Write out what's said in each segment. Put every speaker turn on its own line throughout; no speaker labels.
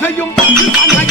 செய்யும்
ஐயா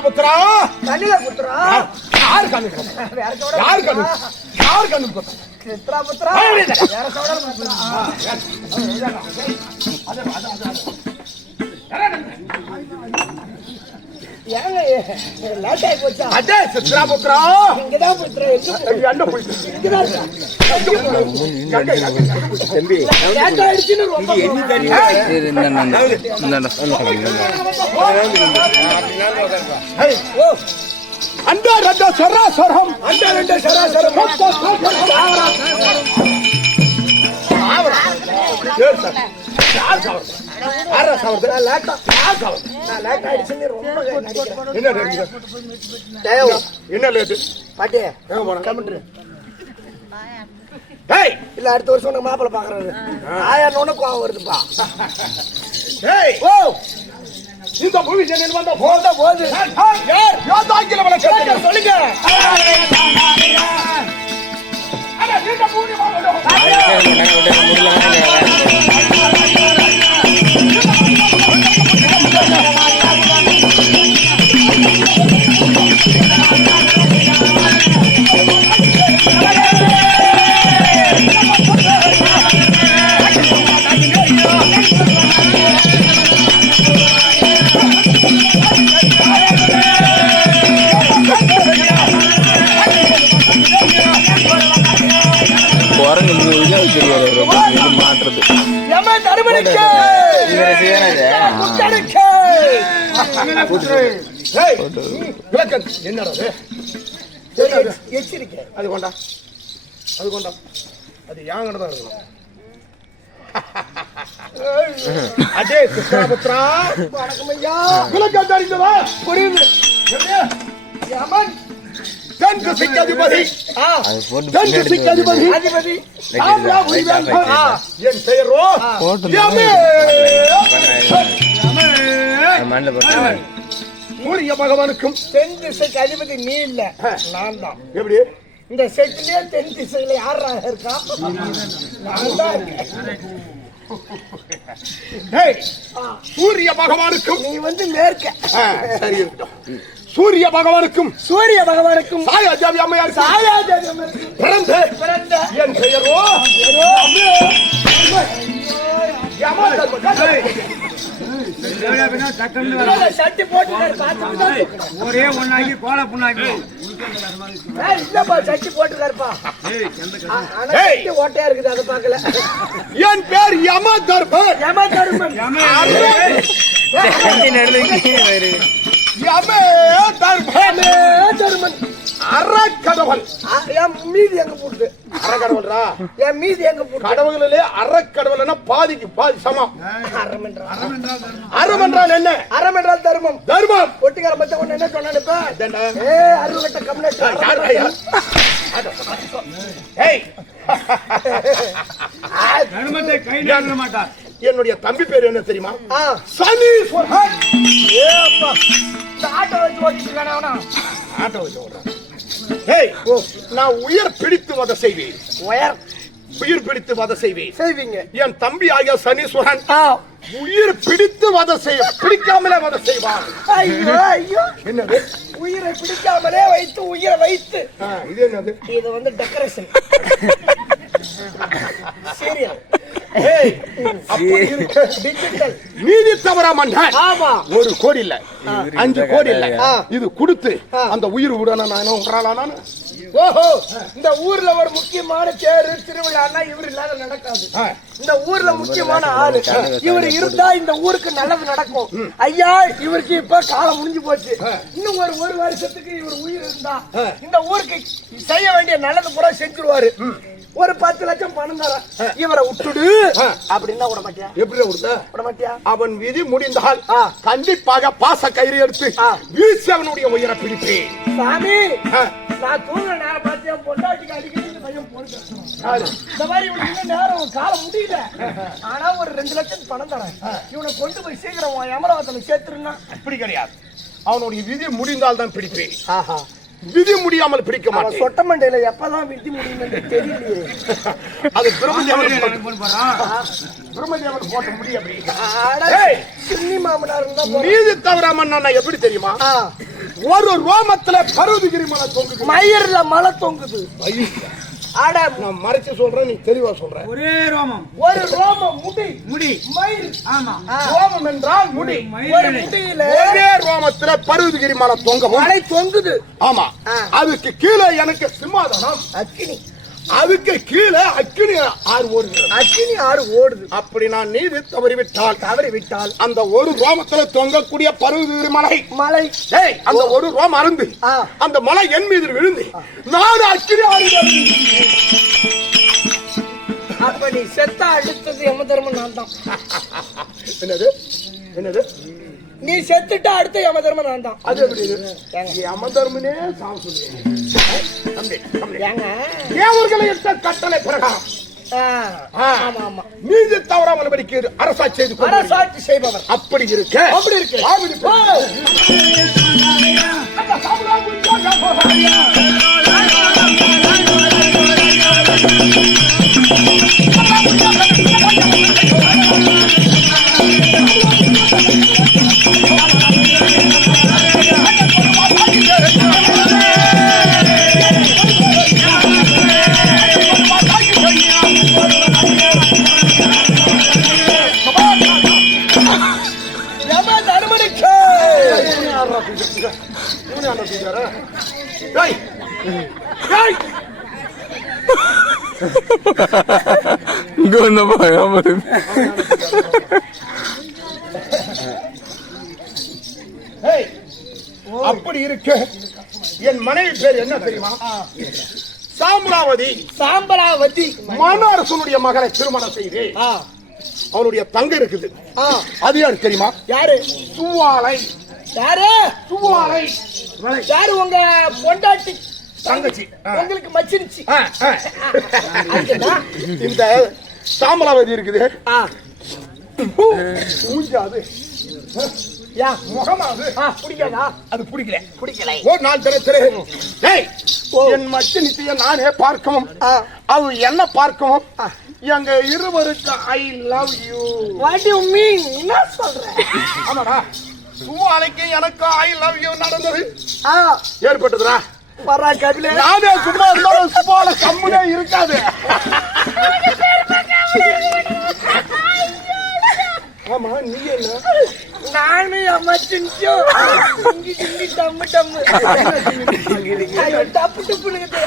சித்ராபுத்ரா
கண்ணில குத்துறா
யாரு கண்ணு யாரு கண்ணு? யாரு கண்ணு
வேற சோட குத்துறா ஏங்க லேட் ஆகி போச்சா?
அடே சித்ராபுத்ரா
இங்கதான் புத்ரா எங்க
என்ன போயிட்டு.
இங்கதான் இருக்கா?
தம்பி
லேட் ஆயிடுச்சுன்னு ரொம்ப
ஹே
ஓ.
அந்த ரெண்ட சராசரம்
அந்த ரெண்டு சராசரம் நான் லேட்டா நான் லேட் ஆயிடுச்சுன்னு ரொம்ப
என்ன?
டேய்
என்ன லேட்டு
பாட்டி
எங்க போன
கமெண்ட்ரு
ஹேய்
இல்ல அடுத்த வருஷம் உனக்கு மாப்பிள்ள பாக்குறாரு ஆயிரம் கோவம் வருதுப்பா
ஹேய்
ஓ
இந்த மூவி சேனல் வந்த போத
போது
யார் யார் தாங்கில வர கேட்க
சொல்லுங்க
அட நீங்க மூவி வாங்க
குரங்கு மூவில வச்சிருக்காரு மாற்றுறது
எம்ம
என்னடா
எச்சரிக்கை
அது கொண்டா அது கொண்டா அது யாங்கட தான் இருக்கணும் அஜய் சித்ராபுத்ரா
வணக்கம் ஐயா
விளக்கம் தெரிஞ்சவா
புரியுது
தென் திசைக்கு அதிபதி.
ஆ.
அது போட்டு
தென் திசைக்கு அதிபதி. என் பெயரோ? சூரிய பகவானுக்கும்
தென் திசைக்கு அதிபதி நீ இல்ல. நான் தான்.
எப்படி?
இந்த செட்டிலே தென் திசையில யாரா இருக்கா? நான் தான்
சூரிய பகவானுக்கும்
நீ வந்து மேற்க.
சரி இருக்கட்டும். சூரிய பகவானுக்கும்
சூரிய பகவானுக்கும்
சாயா தேவி அம்மையார்
சாயாஜம்
பிறந்த
பிறந்த
என் பெயரோ?
ஒரே ஒண்ணாக்கி கோல புண்ணாக்கி
ஏய், இல்லப்பா சட்டி போட்டுக்காருப்பா ஆ, ஆனா
ஏய்.
சட்டி ஓட்டையா இருக்குது அதை பார்க்கல
என் பேர் யம தர்மன்
யம தருமன்
யமே தர்மன்
தருமன்
அறக்கடவுள்
ஆ, என் மீதி எங்க போட்டு
அறக்கடவுள்ரா.
என் மீதி எங்க போட்டு?
கடவுளிலே அறக்கடவுள்னா பாதிக்கு பாதி சமம்.
அறம் என்றால்
அறம் என்றால் என்ன?
அறம் என்றால் தர்மம்.
தர்மம்.
பொட்டிக்கார மச்ச ஒண்ணு என்ன சொன்னானுப்பா. ஏ அருள்கட்ட கம்யூனிஸ்ட்?
ஏய்
தர்மத்தை கை நாட மாட்டார்.
என்னுடைய தம்பி பேர் என்ன தெரியுமா? சனீஸ்வரன்.
ஏப்பா. ஆட்டோ வச்சு ஓட்டிட்டு
ஆட்டோ வச்சு ஓடுறான். நான் உயிர் பிடித்து வத செய்வேன்.
ஒயர்
உயிர் பிடித்து வத செய்வேன்.
செய்வீங்க.
என் தம்பி ஆகிய சனீஸ்வரன் உயிர் பிடித்து வத செய்ய பிடிக்காமலே வத செய்வான்.
ஐயோ ஐயோ.
என்னது?
உயிரை பிடிக்காமலே வைத்து உயிரை வைத்து.
இது என்னது?
இது வந்து டெக்கரேஷன் சீரியல்
நீதி தவற மன்னன்
ஆமா.
ஒரு கோடி இல்ல. அஞ்சு கோடி இல்ல. இது கொடுத்து. அந்த உயிர் விடணும் நான் உங்களால
ஓஹோ இந்த ஊர்ல ஒரு முக்கியமான தேரு திருவிழான்னா இவர் இல்லாத நடக்காது. இந்த ஊர்ல முக்கியமான ஆளு இவர் இருந்தா இந்த ஊருக்கு நல்லது நடக்கும். ஐயா இவருக்கு இப்ப காலம் முடிஞ்சு போச்சு. இன்னும் ஒரு ஒரு வருஷத்துக்கு இவர் உயிர் இருந்தா இந்த ஊருக்கு செய்ய வேண்டிய நல்லது பூரா செஞ்சுருவாரு. ஒரு பத்து லட்சம் பணம் தர இவரை விட்டுடு. அப்படின்னா விட மாட்டியா?
எப்படி கொடுத்த
விட மாட்டியா?
அவன் விதி முடிந்தால். கண்டிப்பாக பாச கயிறு எடுத்து. வீசி அவனுடைய உயிரை பிடிப்பேன்.
சாமி. நான் தூங்குற நேரம் பார்த்து பொண்டாட்டிக்கு அடிக்கடி இந்த மாதிரி இவனுக்கு நேரம் காலம் முடியல. ஆனா ஒரு ரெண்டு லட்சம் பணம் தரேன். இவனை கொண்டு போய் சீக்கிரம் உன் எமராவத்துல சேர்த்துருன்னா.
அப்படி கிடையாது. அவனுடைய விதி முடிந்தால் தான் பிடிப்பேன்.
ஆஹா.
விதி முடியாமல் பிடிக்க மாட்டேன்.
சொட்ட மண்டையில எப்பதான் விட்டி முடியும்னு தெரியலையே.
அது பிரம்மதேவன் பிரம்மதேவன் போட்ட முடி அப்படி.
மாமனார்.
நீதி தவறாம நான் எப்படி தெரியுமா? ஒரு ரோமத்துல பருவதிகிரி மலை தொங்குது.
மயிர்ல மலை தொங்குது.
நான் மறைச்சு சொல்றேன் நீ தெளிவா சொல்ற.
ஒரே ரோமம்.
ஒரு ரோம முடி.
முடி.
மயில்.
ஆமா.
ரோமம் என்றால் முடி.
ஒரு. முடியில
ஒரே ரோமத்துல பருவதிகிரி மலை தொங்கவும்.
மலை தொங்குது.
ஆமா. அதுக்கு கீழே எனக்கு சிம்மாதனம்.
அக்கினி.
அதுக்கு கீழே அக்கினி ஆறு ஓடுகிறது.
அக்கினி ஆறு ஓடுது.
அப்படி நான் நீதி தவறிவிட்டால்
தவறி விட்டால்
அந்த ஒரு ரோமத்துல தொங்கக்கூடிய பருவதிகிரி மலை.
மலை.
அந்த ஒரு ரோம் அருந்து. அந்த மலை என் மீது விழுந்து. நான் அக்கினி ஆறு
அப்ப நீ செத்தா அடுத்தது யம தர்மம் நான் தான்
என்னது? என்னது?
நீ செத்துட்டா அடுத்த யம தர்மம் நான் தான்
அது எப்படி? இங்க அமர்ந்தருமனே சாவு தம்பி.
ஏங்க.
தேவர்களை இட்ட கட்டளை பிரகாரம்? நீதி தவறாமல் அரசாட்சி செய்து.
அரசாட்சி செய்பவர்.
அப்படி இருக்க.
அப்படி இருக்கு.
இங்க வந்தப்போ வருது.
அப்படி இருக்கு என் மனைவி பேர் என்ன தெரியுமா சாமுராவதி
சாம்பலாவதி
மனரசனுடைய மகனை திருமணம் செய்து
ஆ,
அவனுடைய தங்க இருக்குது
ஆ,
அது யாரு தெரியுமா
யாரு
சுவாலை
யாரு
சுவாலை
யாரு உங்க பொண்டாட்டி
தங்கச்சி.
உங்களுக்கு மச்சிருச்சு.
இந்த சாமலாவதி இருக்குது. மூஞ்சாது.
யா.
முகமாது.
பிடிக்காதா
அது பிடிக்கல.
பிடிக்கலை.
ஒரு நாள் தினத்திலே என் மச்சனித்தைய நானே பார்க்கவும். அவ என்ன பார்க்கவும் எங்க இருவருக்கு I love you
what you mean என்ன சொல்ற?
ஆமாடா. சும்மாலைக்கு எனக்கு ஐ லவ் யூ நடந்தது. ஏற்பட்டதுடா. நானே சும்மா இருந்தாலும் சும்மால கம்முனே இருக்காது. ஆமா நீ என்ன?
நானும் என் மச்சிருச்சும் டிங்கி டிங்கி டம்மு டம்மு ஐயோ டப்பு டப்புனுக்குது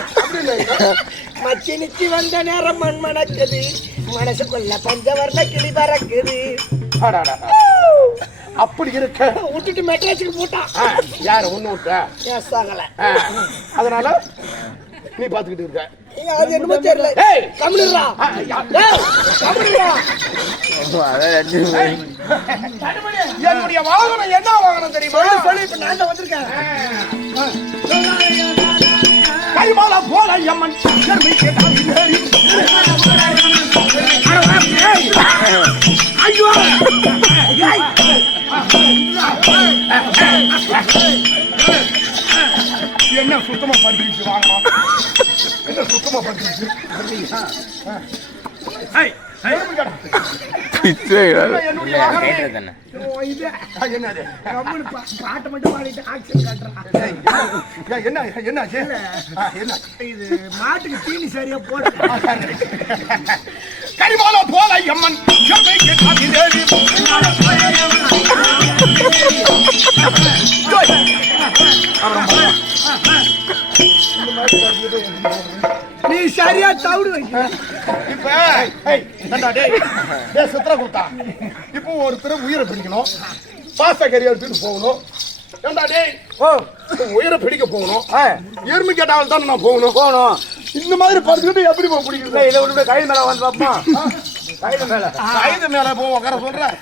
மச்சினிச்சு வந்த நேரம் மண் மணக்குது மனசுக்குள்ள பஞ்சவர்ண கிளி பறக்குது.
அப்படி இருக்க.
விட்டுட்டு மெட்ராஸுக்கு போட்டான்
யார ஒண்ணு விட்ட?
ஏன் சாகல?
அதனால நீ பாத்துக்கிட்டு இருக்க.
அது என்னமோ தெரியல
ஏய்
கம்மிடுறா
என்னுடைய வாகனம் என்ன வாகனம் தெரியுமா
சொல்லு சொல்லு இப்ப நான் வந்திருக்கேன்
கைமாலா போல எம்மன்.
ஐயோ
என்ன சுத்தமா படிச்சு வாங்கணும் என்ன சுத்தமா படிச்சு
மாட்டுக்கு தீனி சரியா போட
கரிமால போல கேட்டால் ஏறி.
நீ சரியா தவிடு வைக்க
இப்ப டேய், டேய் சித்திரகுப்தா, இப்போ ஒருத்தர் உயிரை பிடிக்கணும். பாச கறி எடுத்துட்டு போகணும். ஏண்டா டேய்? ஓ. உயிரை பிடிக்க போகணும். எருமை கேட்டால் தான் நான் போகணும். போகணும். இந்த மாதிரி படுத்துக்கிட்டு எப்படி போக பிடிக்கிறது இதை விட்டு கைது மேல வந்து பாப்போம் கைது மேல. கைது மேல போ உட்கார சொல்றேன்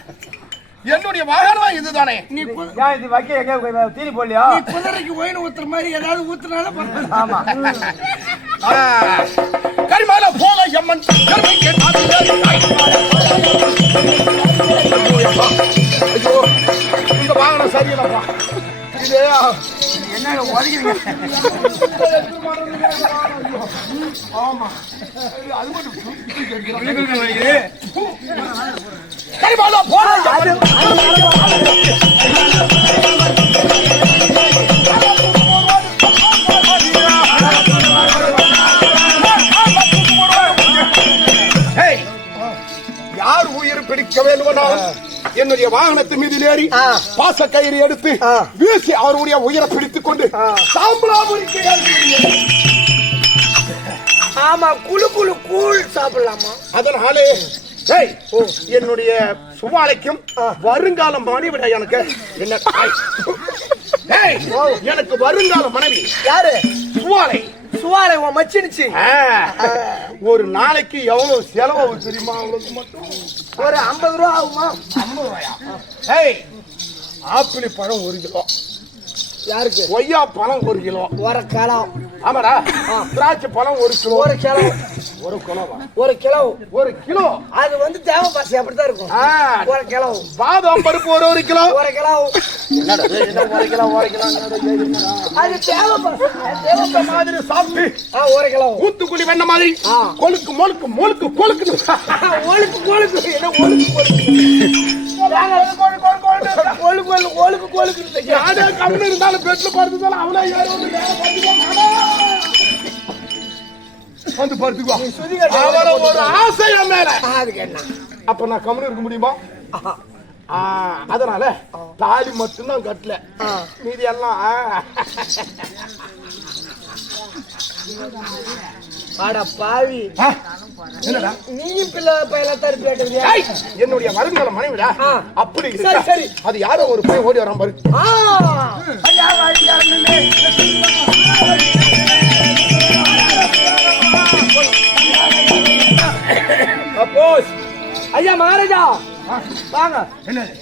என்னுடைய வாகனமா இதுதானே.
நீ கு-
இது வைக்க எங்க தீனி போடலையா?
நீ குதிரைக்கு ஒயின் ஊத்துற மாதிரி ஏதாவது ஊத்துனாலும் பரவாயில்ல.
ஆமா.
கரிமால போல எம்மன் எருமை கேட்டால் ஐயோ இந்த வாகனம் சரியில்லப்பா இது
என்ன உதவிங்க
ஆமா. அது மட்டும் கரிமால போல பிடிக்க வேண்டுமானாலும் என்னுடைய வாகனத்து மீது ஏறி பாச கயிறு எடுத்து வீசி அவருடைய உயிரை பிடித்துக் கொண்டு சாம்பலாபுரிக்கு.
ஆமா குளு குளு கூழ் சாப்பிடலாமா?
அதனாலே என்னுடைய சுவாலைக்கும் வருங்கால மனைவிட எனக்கு. என்ன எனக்கு வருங்கால மனைவி.
யாரு?
சுவாலை.
சுவாலை உன் மச்சினுச்சு.
ஒரு நாளைக்கு எவ்வளவு செலவு தெரியுமா அவளுக்கு மட்டும்?
ஒரு ஐம்பது ரூபா ஆகுமா?
ஐம்பது ரூபாயா? ஏய் ஆப்பிள் பழம் ஒரு கிலோ.
யாருக்கு?
கொய்யா பழம் ஒரு கிலோ.
ஒரு கிளம்
ஆமாடா. திராட்சை பழம் ஒரு கிலோ.
ஒரு கிளம்
ஒரு கிலோவா
ஒரு கிலோ.
ஒரு கிலோ.
அது வந்து தேவை பாசி அப்படித்தான் இருக்கும். ஒரு கிலோ.
பாதாம் பருப்பு ஒரு ஒரு கிலோ.
ஒரு கிலோ.
ஒரு கிலோ ஒரு கிலோ
அது தேவை தேவை
மாதிரி சாப்பிட்டு
ஆ ஒரு கிலோ.
ஊத்துக்குழி வெண்ண மாதிரி. கொழுக்கு மொழுக்கு மொழுக்கு கொழுக்கு
ஒழுக்கு கொழுக்கு என்ன ஒழுக்கு கொழுக்கு ஒழுக்கு ஒழுக்கு ஒழுக்கு கொழுக்கு
யாரே கம்மி இருந்தாலும் பெட்ல படுத்துதாலும் அவனே ஏறி வந்து மேல படுத்துக்குவா. வந்து படுத்துக்குவா
சுதி
ஒரு ஆசை என் மேல
அதுக்கு என்ன
அப்ப நான் கம்முனு இருக்க முடியுமா ஆ, அதனால தாலி மட்டும்தான் கட்டல. மீதி எல்லாம்
பாவி. நீயும் பிள்ளை பையல தருப்பி கேட்டுக்கிறியா
ஏய், என்னுடைய வருங்கால மனைவிடா. அப்படி
சரி,
இருக்கா?
சரி.
அது யாரோ ஒரு போய் ஓடி வரான் பாரு.
அப்போஸ் ஐயா மகாராஜா வாங்க.
என்னது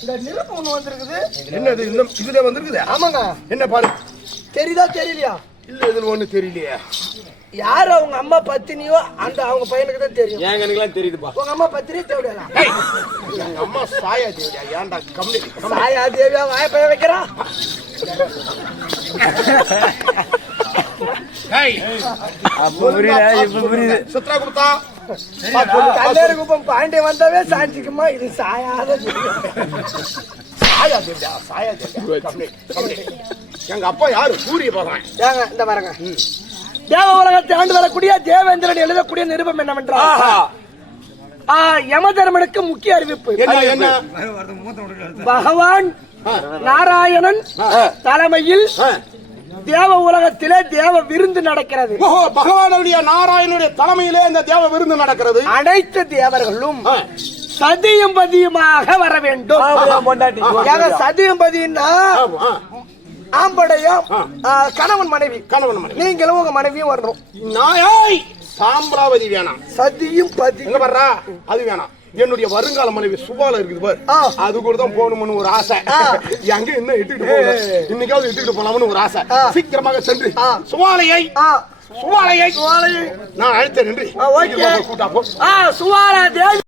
இந்த நிருப்பு ஒண்ணு வந்திருக்குது.
என்னது இன்னும் இதுல வந்திருக்குதா?
ஆமாங்க.
என்ன பாரு.
தெரியுதா தெரியலையா?
இல்ல இதுல ஒண்ணு தெரியலையே.
யார் அவங்க அம்மா பத்தினியோ அந்த அவங்க பையனுக்கு தான் தெரியும்.
ஏன் கணக்குலாம் தெரியுதுப்பா?
உங்க அம்மா பத்தினியே தேவையா
எங்க அம்மா சாயா தேவியா? ஏன்டா கம்மி
சாயா தேவியா வாய பைய வைக்கிறா?
அப்ப புரியுதா இப்ப புரியுது.
சித்ரா கொடுத்தா?
கல்லேறு குப்பம் பாண்டிய வந்தாவே சாஞ்சிக்குமா? இது சாயாத
சாயா தேவியா சாயா எங்க அப்பா யாரு? சூரிய பகவான்.
ஏங்க இந்த பாருங்க. தேவ உலகத்தை ஆண்டு வரக்கூடிய தேவேந்திரன் எழுதக்கூடிய நிருபம் என்னவென்றால் ஆ, யமதர்மனுக்கு முக்கிய அறிவிப்பு. பகவான் நாராயணன் தலைமையில். தேவ உலகத்திலே தேவ விருந்து நடக்கிறது.
ஓஹோ பகவானுடைய நாராயணனுடைய தலைமையிலே இந்த தேவ விருந்து நடக்கிறது.
அனைத்து தேவர்களும். சதியும் பதியுமாக வர வேண்டும். சதியும்
ஆ.
ஆம்படையும் கணவன் மனைவி.
கணவன் மனைவி.
நீங்களும் உங்க மனைவியும் வரணும்.
நாயாய் சாம்பராவதி வேணாம்.
சதியும் பதி
வர்றா அது வேணாம். என்னுடைய வருங்கால மனைவி சுபால இருக்குது பாரு. அது கூட தான் போகணும்னு ஒரு ஆசை. எங்க இன்னும் இட்டுக்கிட்டு போகல. இன்னைக்காவது இட்டுக்கிட்டு போலாம்னு ஒரு ஆசை. சீக்கிரமாக சென்று. சுபாலையை சுவாலையை.
சுவாலையை.
நான் அழைத்தேன்
ஓகே.
கூட்டா போ.
சுவாலா தேவி.